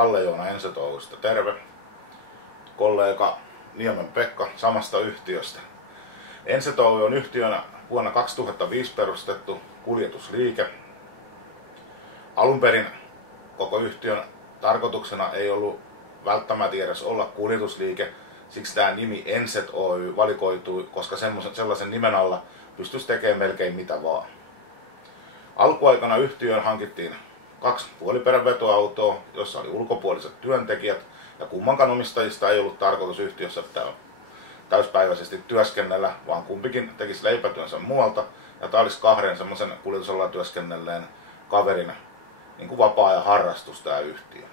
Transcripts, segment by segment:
Kalle-Joona Enset Oy:stä terve. Kollega Niemen Pekka samasta yhtiöstä. Enset Oy on yhtiönä vuonna 2005 perustettu kuljetusliike. Alun perin koko yhtiön tarkoituksena ei ollut välttämättä edes olla kuljetusliike, siksi tämä nimi Enset Oy valikoitui, koska sellaisen nimen alla pystyisi tekemään melkein mitä vaan. Alkuaikana yhtiöön hankittiin 2 puoliperän vetoautoa, jossa oli ulkopuoliset työntekijät, ja kummankaan omistajista ei ollut tarkoitus yhtiössä täyspäiväisesti työskennellä, vaan kumpikin tekisi leipätyönsä muualta, ja tämä olisi 2 semmoisen kuljetusalalla työskennelleen kaverin niin kuin vapaa-ajan harrastus tämä yhtiö.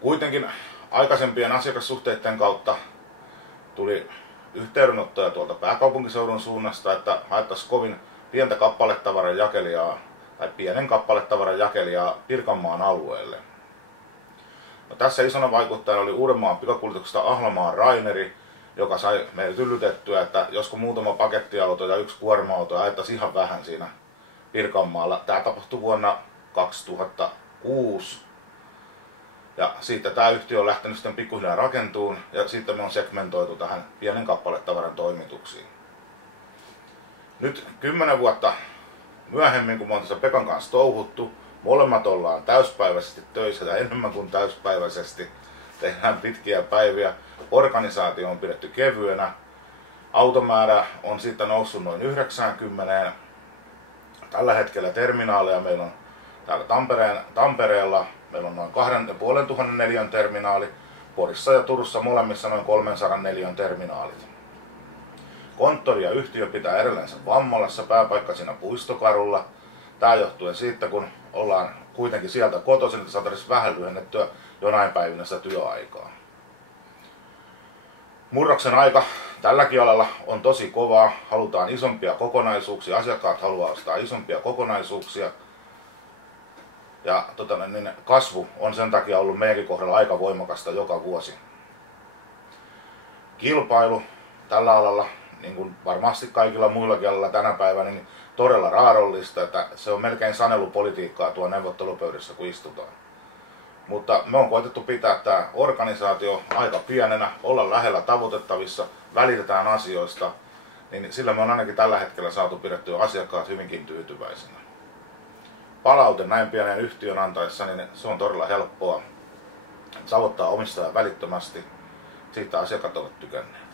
Kuitenkin aikaisempien asiakassuhteiden kautta tuli yhteydenottoja tuolta pääkaupunkiseudun suunnasta, että haettaisiin kovin pientä kappaletavaran jakelijaa tai pienen kappaletavaran jakelijaa Pirkanmaan alueelle. No, tässä isona vaikuttajana oli Uudenmaan pikakuljetuksesta Ahlamaan Raineri, joka sai meille yllytettyä, että josko muutama pakettiauto ja 1 kuorma-auto ajettaisiin ihan vähän siinä Pirkanmaalla. Tämä tapahtui vuonna 2006. Ja siitä tämä yhtiö on lähtenyt sitten pikkuhiljaa rakentuun ja sitten me on segmentoitu tähän pienen kappaletavaran toimituksiin. Nyt 10 vuotta myöhemmin, kun me on tässä Pekan kanssa touhuttu, molemmat ollaan täyspäiväisesti töissä ja enemmän kuin täyspäiväisesti. Tehdään pitkiä päiviä. Organisaatio on pidetty kevyenä. Automäärä on siitä noussut noin 90. Tällä hetkellä terminaaleja meillä on täällä Tampereella. Meillä on noin 2500 neliön terminaali. Porissa ja Turussa molemmissa noin 300 neliön terminaalit. Konttori ja yhtiö pitää edelleen Vammalassa, pääpaikka siinä Puistokadulla. Tämä johtuen siitä, kun ollaan kuitenkin sieltä kotoisin, että saataisiin vähän lyhennettyä jonain päivinä sitä työaikaa. Murroksen aika tälläkin alalla on tosi kovaa. Halutaan isompia kokonaisuuksia, asiakkaat haluaa ostaa isompia kokonaisuuksia. Ja kasvu on sen takia ollut meidänkin kohdalla aika voimakasta joka vuosi. Kilpailu tällä alalla, niin kuin varmasti kaikilla muillakin alalla tänä päivänä, niin todella raadollista, että se on melkein sanelupolitiikkaa tuo neuvottelupöydissä, kun istutaan. Mutta me on koetettu pitää tämä organisaatio aika pienenä, olla lähellä tavoitettavissa, välitetään asioista, niin sillä me on ainakin tällä hetkellä saatu pidettyä asiakkaat hyvinkin tyytyväisenä. Palaute näin pienen yhtiön antaessa, niin se on todella helppoa. Savottaa omistajan välittömästi. Siitä asiakkaat ovat tykänneet.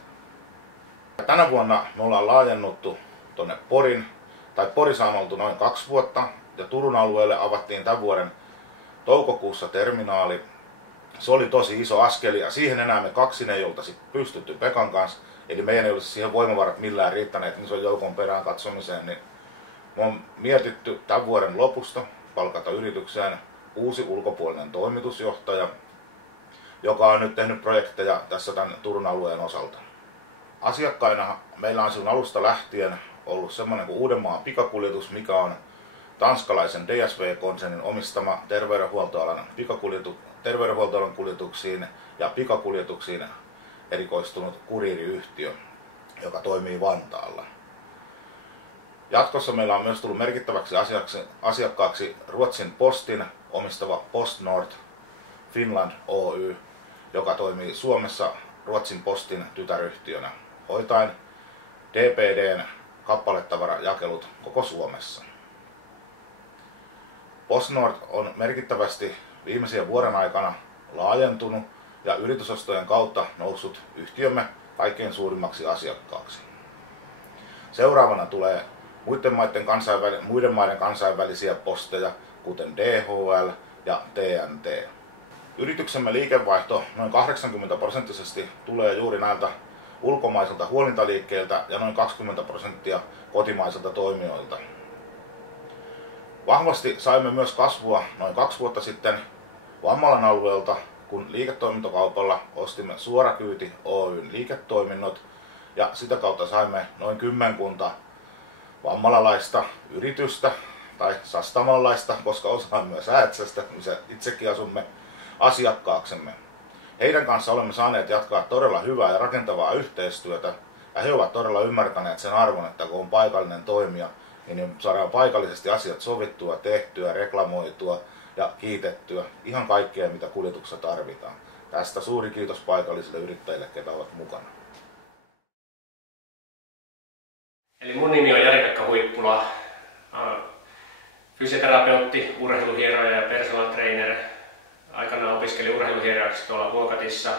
Tänä vuonna me ollaan laajennuttu tuonne Porissa on oltu noin 2 vuotta, ja Turun alueelle avattiin tämän vuoden toukokuussa terminaali. Se oli tosi iso askeli, ja siihen enää me 2 ei oltaisi pystytty Pekan kanssa, eli meidän ei olisi siihen voimavarat millään riittäneet niin se on joukon perään katsomiseen, niin me on mietitty tämän vuoden lopusta palkata yritykseen uusi ulkopuolinen toimitusjohtaja, joka on nyt tehnyt projekteja tässä tämän Turun alueen osalta. Asiakkaina meillä on silloin alusta lähtien ollut semmoinen kuin Uudenmaan pikakuljetus, mikä on tanskalaisen DSV-konsernin omistama terveydenhuoltoalan kuljetuksiin ja pikakuljetuksiin erikoistunut kuriiriyhtiö, joka toimii Vantaalla. Jatkossa meillä on myös tullut merkittäväksi asiakkaaksi Ruotsin Postin omistava PostNord Finland Oy, joka toimii Suomessa Ruotsin Postin tytäryhtiönä, hoitaen DPD:n kappaletavarajakelut koko Suomessa. PostNord on merkittävästi viimeisien vuoden aikana laajentunut ja yritysostojen kautta noussut yhtiömme kaikkein suurimmaksi asiakkaaksi. Seuraavana tulee muiden maiden kansainvälisiä posteja, kuten DHL ja TNT. Yrityksemme liikevaihto noin 80% tulee juuri näiltä ulkomaisilta huolintaliikkeiltä ja noin 20% kotimaisilta toimijoilta. Vahvasti saimme myös kasvua noin 2 vuotta sitten Vammalan alueelta, kun liiketoimintokaupalla ostimme Suorakyyti Oyn liiketoiminnot ja sitä kautta saimme noin 10 vammalalaista yritystä tai sastamalalaista, koska osa on myös Äätsästä, missä itsekin asumme, asiakkaaksemme. Heidän kanssa olemme saaneet jatkaa todella hyvää ja rakentavaa yhteistyötä ja he ovat todella ymmärtäneet sen arvon, että kun on paikallinen toimija, niin saadaan paikallisesti asiat sovittua, tehtyä, reklamoitua ja kiitettyä ihan kaikkea, mitä kuljetuksessa tarvitaan. Tästä suuri kiitos paikallisille yrittäjille, ketä ovat mukana. Eli mun nimi on Jari-Pekka Huippula, fysioterapeutti, urheiluhieroja ja personal trainer. Aikanaan opiskelin urheiluhierojaksi tuolla Vuokatissa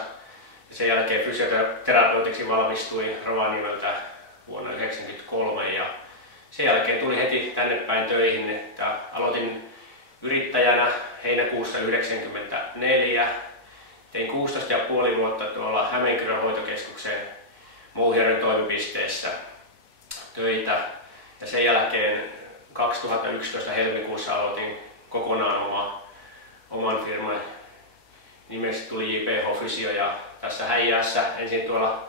ja sen jälkeen fysioterapeutiksi valmistuin Rovaniemeltä vuonna 1993 ja sen jälkeen tuli heti tänne päin töihin, että aloitin yrittäjänä heinäkuussa 1994. Tein 16,5 vuotta tuolla Hämeenkyrön hoitokeskuksen Mouhijärven toimipisteessä töitä ja sen jälkeen 2011 helmikuussa aloitin kokonaan oman firman. Nimestä tuli JPH Fysio ja tässä Häijäässä ensin tuolla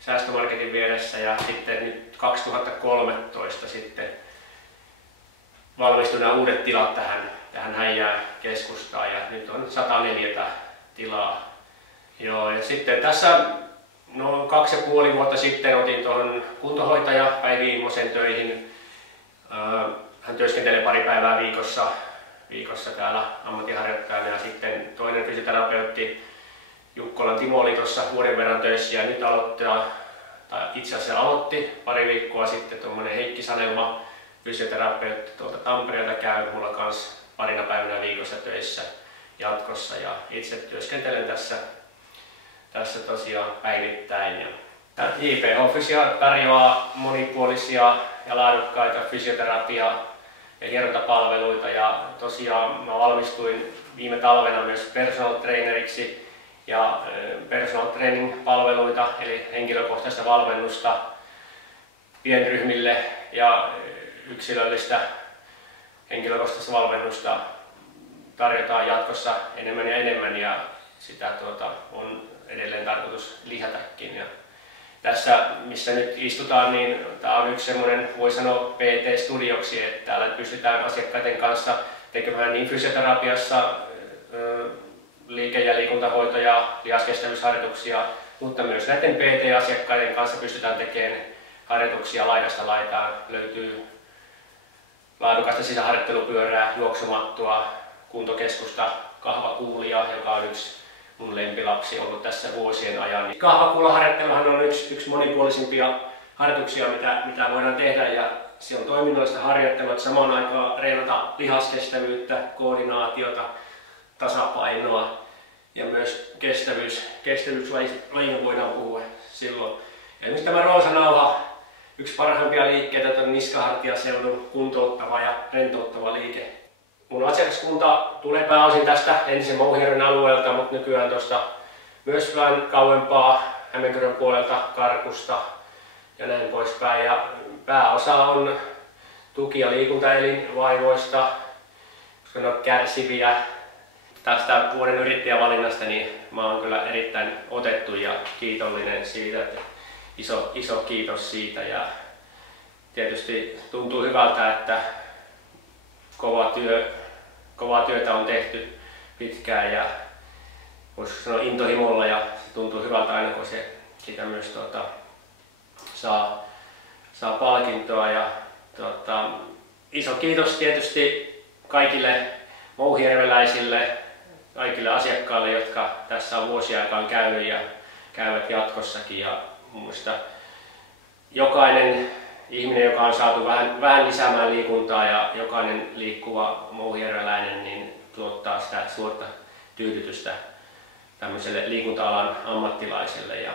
Säästömarketin vieressä ja sitten nyt 2013 sitten valmistui nämä uudet tilat tähän Häijään keskustaan ja nyt on 104 tilaa. Joo, ja sitten tässä noin 2,5 vuotta sitten otin tuohon kuntohoitaja Päivi Immosen töihin. Hän työskentelee pari päivää viikossa täällä ammattiharjoittajana ja sitten toinen fysioterapeutti Jukkolan Timo oli tuossa vuoden verran töissä ja nyt itse asiassa aloitti pari viikkoa sitten tuommoinen Heikki Sanelma, fysioterapeutti tuolta Tampereelta käy mulla kanssa parina päivänä viikossa töissä jatkossa ja itse työskentelen tässä tosiaan päivittäin. JPH Fysio tarjoaa monipuolisia ja laadukkaita fysioterapia- ja hierontapalveluita ja tosiaan mä valmistuin viime talvena myös personal traineriksi ja personal training palveluita eli henkilökohtaista valmennusta pienryhmille ja yksilöllistä henkilökohtaista valmennusta tarjotaan jatkossa enemmän ja enemmän ja sitä on edelleen tarkoitus lisätäkin. Ja tässä missä nyt istutaan, niin tämä on yksi semmoinen, voi sanoa PT-studioksi, että täällä pystytään asiakkaiden kanssa tekemään niin fysioterapiassa liike- ja liikuntahoitoja, lihaskestävyysharjoituksia, mutta myös näiden PT-asiakkaiden kanssa pystytään tekemään harjoituksia laidasta laitaan. Löytyy laadukasta sisäharjoittelupyörää, juoksumattua, kuntokeskusta, kahvakuulia, joka on yksi mun lempilapsi ollut tässä vuosien ajan. Kahvakuulaharjoitteluhan on yksi monipuolisimpia harjoituksia, mitä voidaan tehdä ja se on toiminnallista harjoittelua, että samaan aikaan treenata lihaskestävyyttä, koordinaatiota, tasapainoa ja myös kestävyyslajina voidaan puhua silloin. Ja esimerkiksi tämä roosanauha, yksi parhaimpia liikkeitä on niskahartiaseudun kuntouttava ja rentouttava liike. Mun asiakaskunta tulee pääosin tästä entisen Mouhijärven alueelta, mutta nykyään tuosta myös vähän kauempaa Hämeenkyrön puolelta, Karkusta ja näin poispäin. Ja pääosa on tuki- ja liikuntaelinvaivoista, koska ne on kärsiviä. Tästä vuoden yrittäjävalinnasta niin mä oon kyllä erittäin otettu ja kiitollinen siitä, että iso kiitos siitä. Ja tietysti tuntuu hyvältä, että kovaa työtä on tehty pitkään ja voisiko sanoa intohimolla ja se tuntuu hyvältä aina kun se sitä myös saa palkintoa ja iso kiitos tietysti kaikille mouhijärveläisille, kaikille asiakkaille, jotka tässä on vuosia aikaan käynyt ja käyvät jatkossakin ja mun mielestä jokainen ihminen, joka on saatu vähän lisäämään liikuntaa ja jokainen liikkuva mouhijärveläinen niin tuottaa sitä suurta tyydytystä tämmöiselle liikunta-alan ammattilaiselle. Ja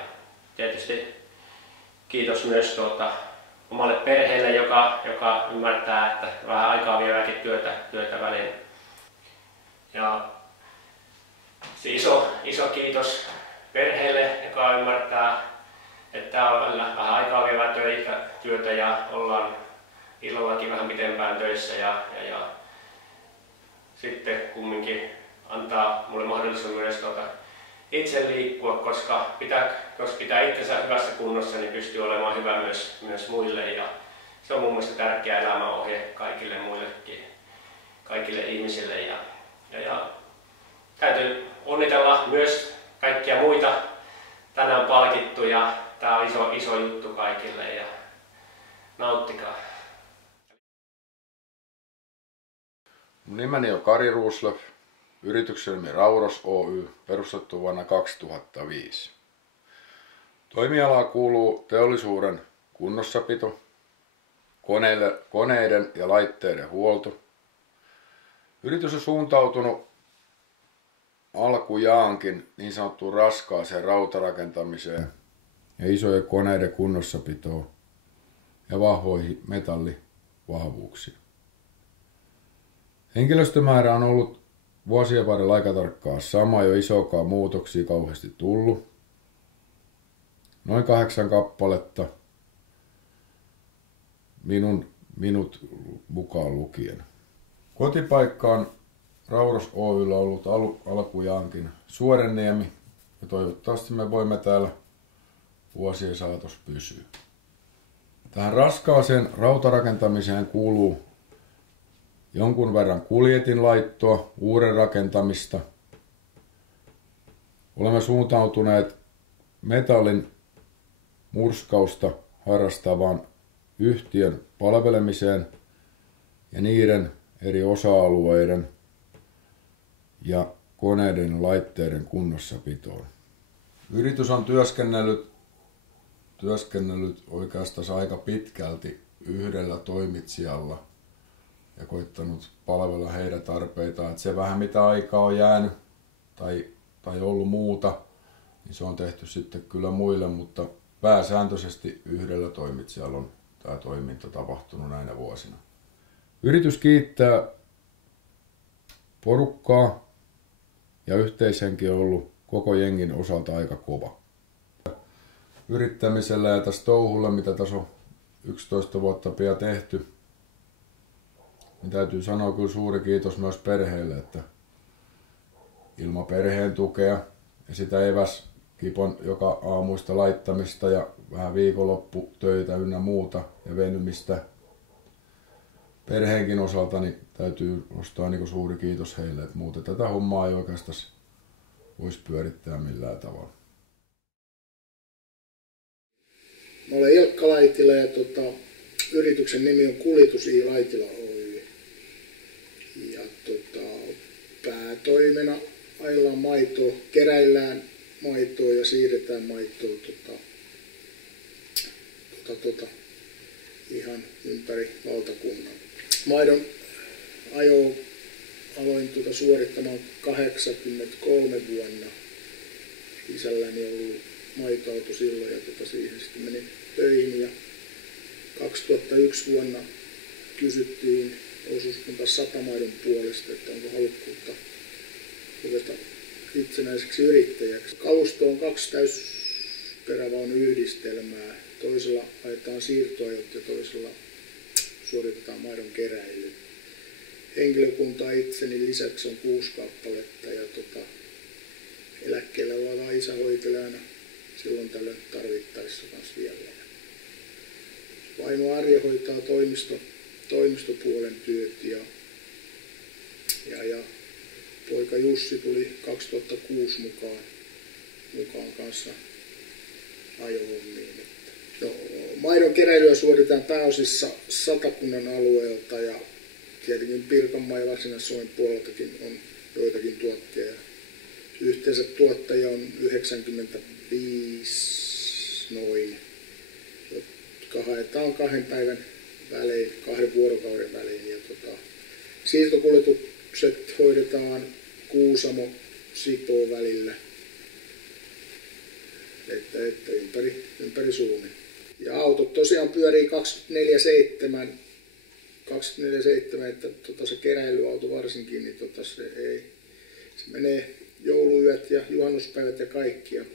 tietysti kiitos myös omalle perheelle, joka ymmärtää, että vähän aikaa vievääkin työtä väliin. Ja se iso kiitos perheelle, joka ymmärtää, että tämä on välillä vähän aikaa vievää työtä ja ollaan illallakin vähän pitempään töissä ja sitten kumminkin antaa mulle mahdollisuuden myös itse liikkua, koska jos pitää itsensä hyvässä kunnossa, niin pystyy olemaan hyvä myös muille ja se on mun mielestä tärkeä elämäohje kaikille muillekin, kaikille ihmisille ja täytyy onnitella myös kaikkia muita tänään palkittuja. Tää on iso juttu kaikille ja nauttikaa. Mun nimeni on Kari Ruuslöf, yrityksen nimi Rauros Oy, perustettu vuonna 2005. Toimialaan kuuluu teollisuuden kunnossapito, koneiden ja laitteiden huolto. Yritys on suuntautunut alkujaankin niin sanottuun raskaaseen rautarakentamiseen ja isojen koneiden kunnossapitoon ja vahvoihin metallivahvuuksiin. Henkilöstömäärä on ollut vuosien varrella aika tarkkaan sama, jo isokaan muutoksia kauheasti tullut. Noin 8 kappaletta, minut mukaan lukien. Kotipaikka on Rauros Oy:llä ollut alkujaankin Suodenniemi ja toivottavasti me voimme täällä vuosien saatossa pysyä. Tähän raskaaseen rautarakentamiseen kuuluu jonkun verran kuljetinlaittoa, uuden rakentamista. Olemme suuntautuneet metallin murskausta harrastavan yhtiön palvelemiseen ja niiden eri osa-alueiden ja koneiden ja laitteiden kunnossapitoon. Yritys on työskennellyt oikeastaan aika pitkälti yhdellä toimitsijalla ja koittanut palvella heidän tarpeitaan. Että se vähän mitä aikaa on jäänyt tai ollut muuta, niin se on tehty sitten kyllä muille, mutta pääsääntöisesti yhdellä toimitsijalla on tämä toiminta tapahtunut näinä vuosina. Yritys kiittää porukkaa ja yhteishenki on ollut koko jengin osalta aika kova. Yrittämisellä ja tässä touhulla, mitä tässä on 11 vuotta pian tehty, niin täytyy sanoa kyllä suuri kiitos myös perheelle, että ilman perheen tukea ja sitä eväskipon joka aamuista laittamista ja vähän viikonlopputöitä ynnä muuta ja venymistä perheenkin osalta, niin täytyy nostaa niin suuri kiitos heille, että muuten tätä hommaa ei oikeastaan voisi pyörittää millään tavalla. Mä olen Ilkka Laitila ja yrityksen nimi on Kuljetus I. Laitila Oy. Ja päätoimena ajellaan maitoa, keräillään maitoa ja siirretään maitoa ihan ympäri valtakunnan. Maidon ajoa aloin suorittamaan 83 vuonna. Isälläni on ollut maitoauto silloin ja siihen sitten menin töihin ja 2001 vuonna kysyttiin osuuskunta Satamaidon puolesta, että onko halukkuutta ruveta itsenäiseksi yrittäjäksi. Kalusto on 2 täysperävaunun yhdistelmää. Toisella ajetaan siirtoajot ja toisella suoritetaan maidon keräily. Henkilökuntaa itseni lisäksi on 6 kappaletta ja eläkkeellä oleva isä hoitelee aina silloin tällöin tarvittaessa kans vielä. Vaimo Arja hoitaa toimistopuolen työt ja poika Jussi tuli 2006 mukaan kanssa ajohommiin. Maidon keräilyä suoritetaan pääosissa Satakunnan alueelta ja tietenkin Pirkanmaan ja Varsinais-Suomen puoleltakin on joitakin tuottajia. Yhteensä tuottajia on 95 noin, jotka haetaan 2 päivän välein, 2 vuorokauden välein. Ja siirtokuljetukset hoidetaan Kuusamo-Sipoo välillä, että ympäri Suomen. Ja autot tosiaan pyörii 24/7, että se keräilyauto varsinkin, niin se menee jouluyöt ja juhannuspäivät ja kaikki. Ja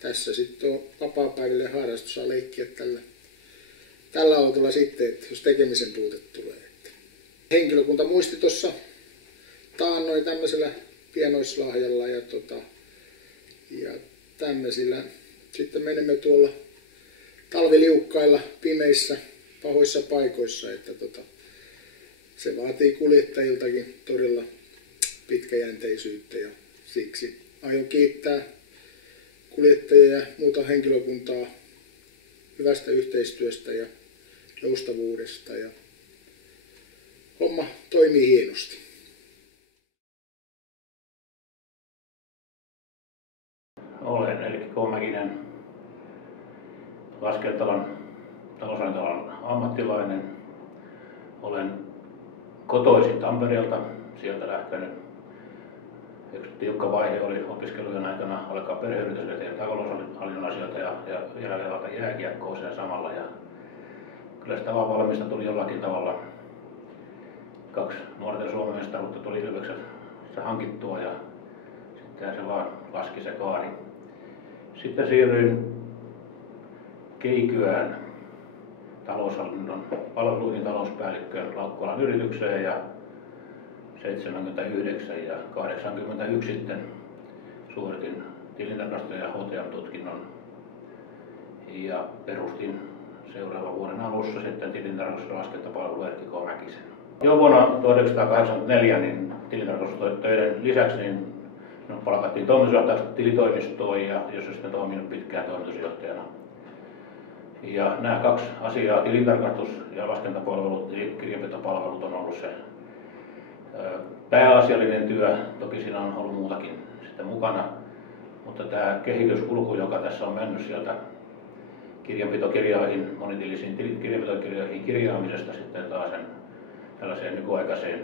tässä sitten on vapaapäiville harrastus, saa leikkiä tällä autolla sitten, että jos tekemisen puute tulee. Henkilökunta muisti tuossa taannoin tämmöisellä pienoislahjalla ja tämmöisillä. Sitten menemme tuolla talviliukkailla, pimeissä, pahoissa paikoissa, että se vaatii kuljettajiltakin todella pitkäjänteisyyttä ja siksi aion kiittää kuljettajia ja muuta henkilökuntaa hyvästä yhteistyöstä ja joustavuudesta ja homma toimii hienosti. Olen Erkki Komäkinen, laskentalan taloushallintoalan ammattilainen. Olen kotoisin Tampereelta, sieltä lähtenyt. Yksi tiukka vaihe oli opiskelujen aikana alkaa perheyritys eteen taloushallinnon asioita ja vielä alkaa jääkiekkoa sen samalla. Ja kyllä sitä vaan valmista tuli jollakin tavalla. 2 nuorten Suomen mestaruutta tuli Ilveksessä hankittua ja sitten se vaan laski se kaari. Sitten siirryin Keikyään taloushallinnon palveluihin talouspäällikköön Laukkolan yritykseen ja 79 ja 81 sitten suoritin tilintarkastaja ja HTM-tutkinnon ja perustin seuraavan vuoden alussa sitten tilintarkastus- ja laskentapalvelu Erkki Komäkisen. Jo vuonna 1984 niin tilintarkastustöiden lisäksi niin palkattiin toimitusjohtajaksi tilitoimistoon ja jossa sitten toiminut pitkään toimitusjohtajana. Ja nämä 2 asiaa, tilintarkastus ja laskentapalvelut ja kirjanpitopalvelut on ollut se pääasiallinen työ. Toki siinä on ollut muutakin sitten mukana, mutta tämä kehityskulku, joka tässä on mennyt sieltä kirjanpitokirjoihin, monitilisiin kirjanpitokirjoihin kirjaamisesta sitten taas tällaiseen nykyaikaiseen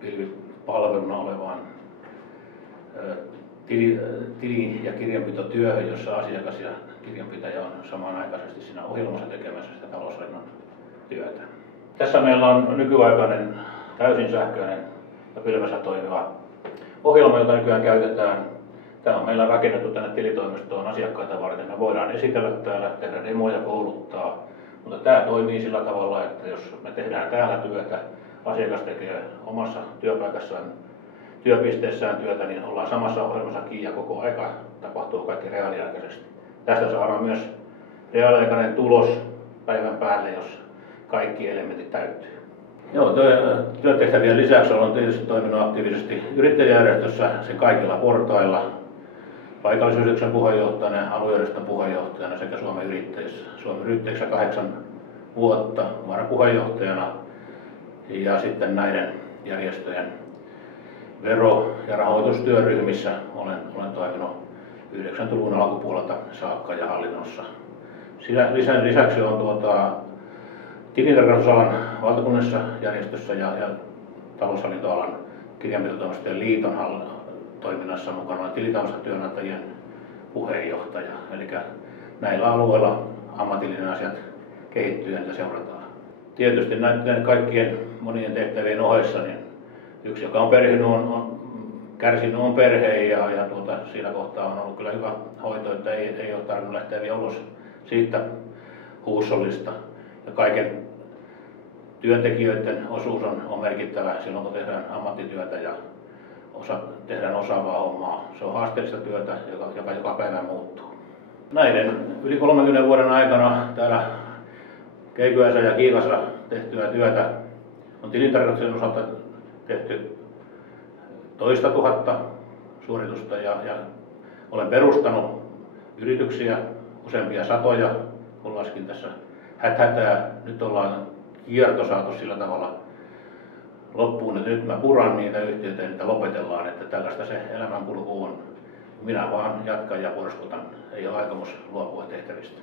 pilvipalveluna olevaan tili- ja kirjanpitotyöhön, jossa asiakas ja kirjanpitäjä on samanaikaisesti siinä ohjelmassa tekemässä sitä taloushallinnon työtä. Tässä meillä on nykyaikainen täysin sähköinen ja pilvessä toimiva ohjelma, jota nykyään käytetään. Tämä on meillä rakennettu tänne tilitoimistoon asiakkaita varten. Me voidaan esitellä täällä, tehdä demoja, kouluttaa, mutta tämä toimii sillä tavalla, että jos me tehdään täällä työtä, asiakas tekee omassa työpaikassaan, työpisteessään työtä, niin ollaan samassa ohjelmassa kiinni ja koko aika tapahtuu kaikki reaaliaikaisesti. Tästä saadaan myös reaaliaikainen tulos päivän päälle, jos kaikki elementit täyttyy. Joo, työtehtävien lisäksi olen tietysti toiminut aktiivisesti yrittäjäjärjestössä sen kaikilla portailla, paikallisyhdistyksen puheenjohtajana, aluejärjestön puheenjohtajana sekä Suomen Yrittäjissä 8 vuotta varapuheenjohtajana ja sitten näiden järjestöjen vero- ja rahoitustyöryhmissä olen toiminut 90-luvun alkupuolelta saakka ja hallinnossa. Lisäksi on tilintarkastusalan valtakunnallisessa järjestössä ja taloushallintoalan kirjanpitotoimistojen liiton toiminnassa mukana tilitarkastustyönantajien puheenjohtaja. Eli näillä alueilla ammatillinen asiat kehittyy ja niitä seurataan. Tietysti näiden kaikkien monien tehtävien ohessa niin yksi, joka on kärsinyt on perhe ja siinä kohtaa on ollut kyllä hyvä hoito, että ei ole tarvinnut lähteä vielä ulos siitä huussollista. Ja kaiken työntekijöiden osuus on merkittävä silloin, kun tehdään ammattityötä ja tehdään osaavaa hommaa. Se on haasteellista työtä, joka päivä muuttuu. Näiden yli 30 vuoden aikana täällä Keikyässä ja Kiivassa tehtyä työtä on tilintarkastuksen osalta tehty 2 000 suoritusta ja olen perustanut yrityksiä useampia satoja, kun laskin tässä häthätää. Nyt ollaan kierto saatu sillä tavalla loppuun, että nyt mä puran niitä yhtiöitä ja niitä lopetellaan, että tällaista se elämänkulku on. Minä vaan jatkan ja porskutan, ei ole aikomus luopua tehtävistä.